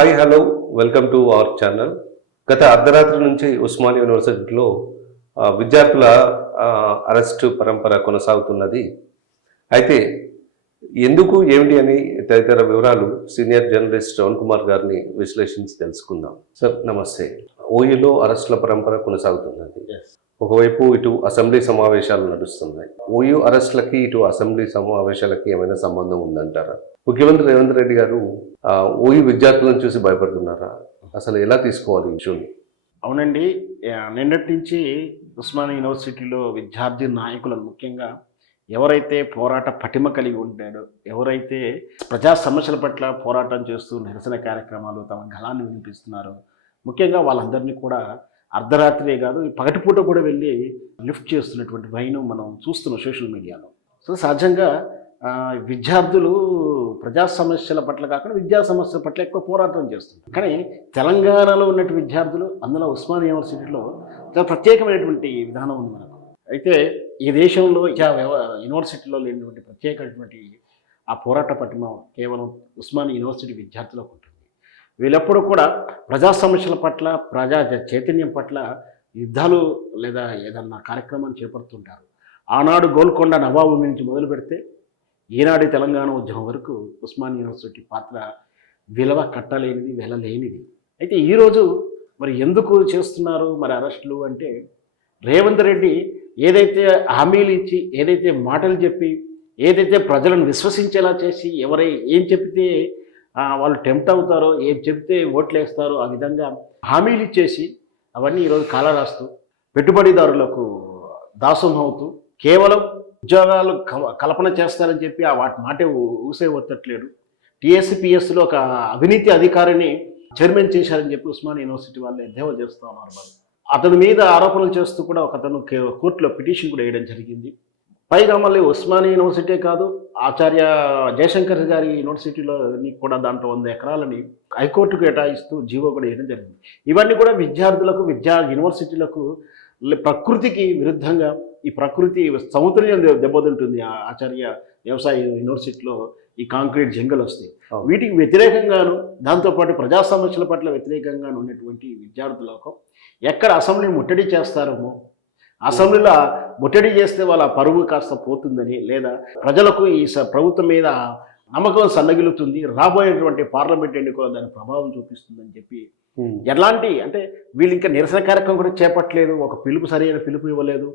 Hi hello welcome to our channel. గత అర్ధరాత్రి నుంచి ఉస్మానియా యూనివర్సిటీలో విద్యార్థుల అరెస్టు పరంపర కొనసాగుతున్నది. అయితే ఎందుకు ఏమిటి అని తదితర వివరాలు సీనియర్ జర్నలిస్ట్ శ్రవణ్ కుమార్ గారిని విశ్లేషించి తెలుసుకుందాం. సార్ నమస్తే. ఓయూలో అరెస్టుల పరంపర కొనసాగుతున్నది. ఒకవైపు ఇటు అసెంబ్లీ సమావేశాలు నడుస్తున్నాయి. ఓయూ అరెస్టులకి ఇటు అసెంబ్లీ సమావేశాలకి ఏమైనా సంబంధం ఉందంటారా? ముఖ్యమంత్రి రేవంత్ రెడ్డి గారు ఓయూ విద్యార్థులను చూసి భయపడుతున్నారా? అసలు ఎలా తీసుకోవాలి ఈ ఇష్యూని? అవునండి. నిన్నటి నుంచి ఉస్మానియా యూనివర్సిటీలో విద్యార్థి నాయకులను ముఖ్యంగా ఎవరైతే పోరాట పటిమ కలిగి ఉంటాడో, ఎవరైతే ప్రజా సమస్యల పట్ల పోరాటం చేస్తూ నిరసన కార్యక్రమాలు తమ గళాన్ని వినిపిస్తున్నారో, ముఖ్యంగా వాళ్ళందరినీ కూడా అర్ధరాత్రే కాదు పగటిపూట కూడా వెళ్ళి లిఫ్ట్ చేస్తున్నటువంటి భయం మనం చూస్తున్నాం సోషల్ మీడియాలో. సో సహజంగా విద్యార్థులు ప్రజా సమస్యల పట్ల కాకుండా విద్యా సమస్యల పట్ల ఎక్కువ పోరాటం చేస్తుంటారు. కానీ తెలంగాణలో ఉన్నటువంటి విద్యార్థులు, అందులో ఉస్మానియా యూనివర్సిటీలో చాలా ప్రత్యేకమైనటువంటి విధానం ఉంది మనకు. అయితే ఈ దేశంలో యూనివర్సిటీలో లేనటువంటి ప్రత్యేకమైనటువంటి ఆ పోరాట పటిమ కేవలం ఉస్మానియా యూనివర్సిటీ విద్యార్థులకు ఉంటుంది. వీళ్ళెప్పుడు కూడా ప్రజా సమస్యల పట్ల, ప్రజా చైతన్యం పట్ల యుద్ధాలు లేదా ఏదన్నా కార్యక్రమాన్ని చేపడుతుంటారు. ఆనాడు గోల్కొండ నవాబు నుంచి మొదలు పెడితే ఈనాడు తెలంగాణ ఉద్యమం వరకు ఉస్మానియా యూనివర్సిటీ పాత్ర విలువ కట్టలేనిది, వెలలేనిది. అయితే ఈరోజు మరి ఎందుకు చేస్తున్నారు మరి అరెస్టులు అంటే, రేవంత్ రెడ్డి ఏదైతే హామీలు ఇచ్చి, ఏదైతే మాటలు చెప్పి, ఏదైతే ప్రజలను విశ్వసించేలా చేసి, ఏం చెప్తే వాళ్ళు టెంప్ట్ అవుతారో, ఏం చెప్తే ఓట్లు వేస్తారో ఆ విధంగా హామీలు ఇచ్చేసి అవన్నీ ఈరోజు కాలరాస్తూ పెట్టుబడిదారులకు దాసం అవుతూ కేవలం ఉద్యోగాలు కల్పన చేస్తారని చెప్పి వాటి మాటే ఊసే ఒత్తట్లేడు. టీఎస్పీఎస్లో ఒక అవినీతి అధికారిని చైర్మన్ చేశారని చెప్పి ఉస్మానియా యూనివర్సిటీ వాళ్ళు ఎద్దేవా చేస్తూ ఉన్నారు. మరి అతని మీద ఆరోపణలు చేస్తూ కూడా అతను కోర్టులో పిటిషన్ కూడా వేయడం జరిగింది. పైగా మళ్ళీ ఉస్మానియా యూనివర్సిటీ కాదు, ఆచార్య జయశంకర్ గారి యూనివర్సిటీలో కూడా దాంట్లో 100 ఎకరాలని హైకోర్టుకు కేటాయిస్తూ జీవో కూడా వేయడం జరిగింది. ఇవన్నీ కూడా విద్యార్థులకు, యూనివర్సిటీలకు ప్రకృతికి విరుద్ధంగా, ఈ ప్రకృతి సమతుల్యం దెబ్బతింటుంది. ఆచార్య వ్యవసాయ యూనివర్సిటీలో ఈ కాంక్రీట్ జంగల్ వస్తాయి. వీటికి వ్యతిరేకంగాను, దాంతోపాటు ప్రజా సమస్యల పట్ల వ్యతిరేకంగాను ఉన్నటువంటి విద్యార్థులకు ఎక్కడ అసెంబ్లీ ముట్టడి చేస్తారేమో, అసెంబ్లీలో ముట్టడి చేస్తే వాళ్ళ పరువు కాస్త పోతుందని, లేదా ప్రజలకు ఈ ప్రభుత్వం మీద నమ్మకం సన్నగిలుతుంది, రాబోయేటువంటి పార్లమెంట్ ఎన్నికల్లో దాని ప్రభావం చూపిస్తుందని చెప్పి ఎలాంటి అంటే వీళ్ళు ఇంకా నిరసన కార్యక్రమం కూడా చేపట్టలేదు, ఒక సరైన పిలుపు ఇవ్వలేదు.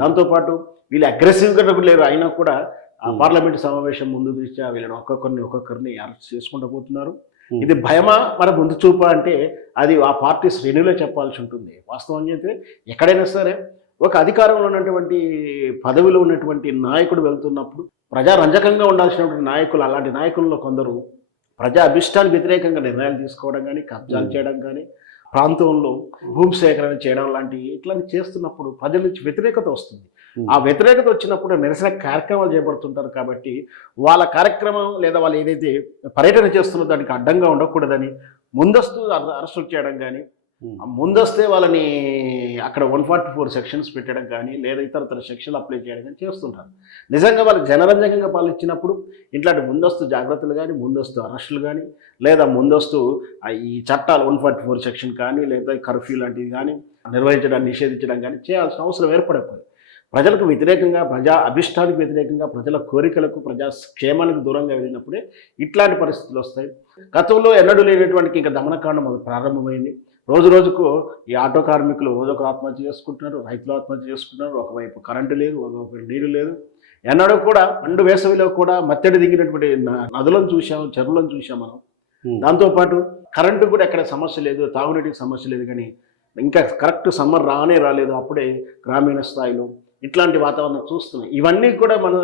దాంతోపాటు వీళ్ళు అగ్రెసివ్గా లేరు, అయినా కూడా ఆ పార్లమెంట్ సమావేశం ముందు దృష్ట్యా వీళ్ళని ఒక్కొక్కరిని అరెస్ట్ చేసుకుంటూ పోతున్నారు. ఇది భయమా మరి ముందు చూపా అంటే అది ఆ పార్టీ శ్రేణులే చెప్పాల్సి ఉంటుంది. వాస్తవంగా అయితే ఎక్కడైనా సరే ఒక అధికారంలో ఉన్నటువంటి పదవిలో ఉన్నటువంటి నాయకుడు వెళ్తున్నప్పుడు ప్రజారంజకంగా ఉండాల్సినటువంటి నాయకులు, అలాంటి నాయకుల్లో కొందరు ప్రజా అభిష్టానికి వ్యతిరేకంగా నిర్ణయాలు తీసుకోవడం కానీ, కబ్జాలు చేయడం కానీ, ప్రాంతంలో భూమి సేకరణ చేయడం లాంటివి ఇట్లాంటివి చేస్తున్నప్పుడు ప్రజల నుంచి వ్యతిరేకత వస్తుంది. ఆ వ్యతిరేకత వచ్చినప్పుడు నిరసన కార్యక్రమాలు చేపడుతుంటారు. కాబట్టి వాళ్ళ కార్యక్రమం లేదా వాళ్ళు ఏదైతే పర్యటన చేస్తున్నారో దానికి అడ్డంగా ఉండకూడదని ముందస్తు అరెస్టులు చేయడం కానీ, ముందస్తే వాళ్ళని అక్కడ 144 సెక్షన్స్ పెట్టడం కానీ, లేదా ఇతర సెక్షన్లు అప్లై చేయడం కానీ చేస్తుంటారు. నిజంగా వాళ్ళు జనరంజకంగా పాలించినప్పుడు ఇట్లాంటి ముందస్తు జాగ్రత్తలు కానీ, ముందస్తు అరెస్టులు కానీ, లేదా ముందస్తు ఈ చట్టాలు 144 సెక్షన్ కానీ, లేదా కర్ఫ్యూ లాంటివి కానీ నిర్వహించడాన్ని నిషేధించడం కానీ చేయాల్సిన అవసరం ఏర్పడకపోయింది. ప్రజలకు వ్యతిరేకంగా, ప్రజా అభిష్టానికి వ్యతిరేకంగా, ప్రజల కోరికలకు, ప్రజా క్షేమానికి దూరంగా వెళ్ళినప్పుడే ఇట్లాంటి పరిస్థితులు వస్తాయి. గతంలో ఎన్నడూ లేనటువంటి ఇంకా దమనకాండం ప్రారంభమైంది. రోజు రోజుకు ఈ ఆటో కార్మికులు రోజొక ఆత్మహత్య చేసుకుంటున్నారు, రైతులు ఆత్మహత్య చేసుకుంటున్నారు. ఒకవైపు కరెంటు లేదు, ఒకవైపు నీరు లేదు. ఎన్నడూ కూడా పండు వేసవిలో కూడా మత్తడి దిగినటువంటి నదులను చూసాం, చెరువులను చూసాం మనం. దాంతోపాటు కరెంటు కూడా ఎక్కడ సమస్య లేదు, తాగునీటికి సమస్య లేదు. కానీ ఇంకా కరెక్ట్ సమ్మర్ రాలేదు, అప్పుడే గ్రామీణ స్థాయిలో ఇట్లాంటి వాతావరణం చూస్తున్నాం. ఇవన్నీ కూడా మన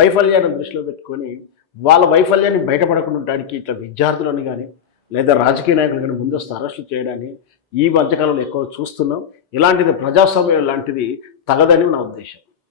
వైఫల్యాన్ని దృష్టిలో పెట్టుకొని వాళ్ళ వైఫల్యాన్ని బయటపడకుండా ఉండడానికి ఇట్లా విద్యార్థులని కానీ, లేదా రాజకీయ నాయకులు కానీ ముందస్తు అరెస్టులు చేయడాన్ని ఈ మధ్యకాలంలో ఎక్కువ చూస్తున్నాం. ఇలాంటిది ప్రజాస్వామ్యం లాంటిది తగదని నా ఉద్దేశం.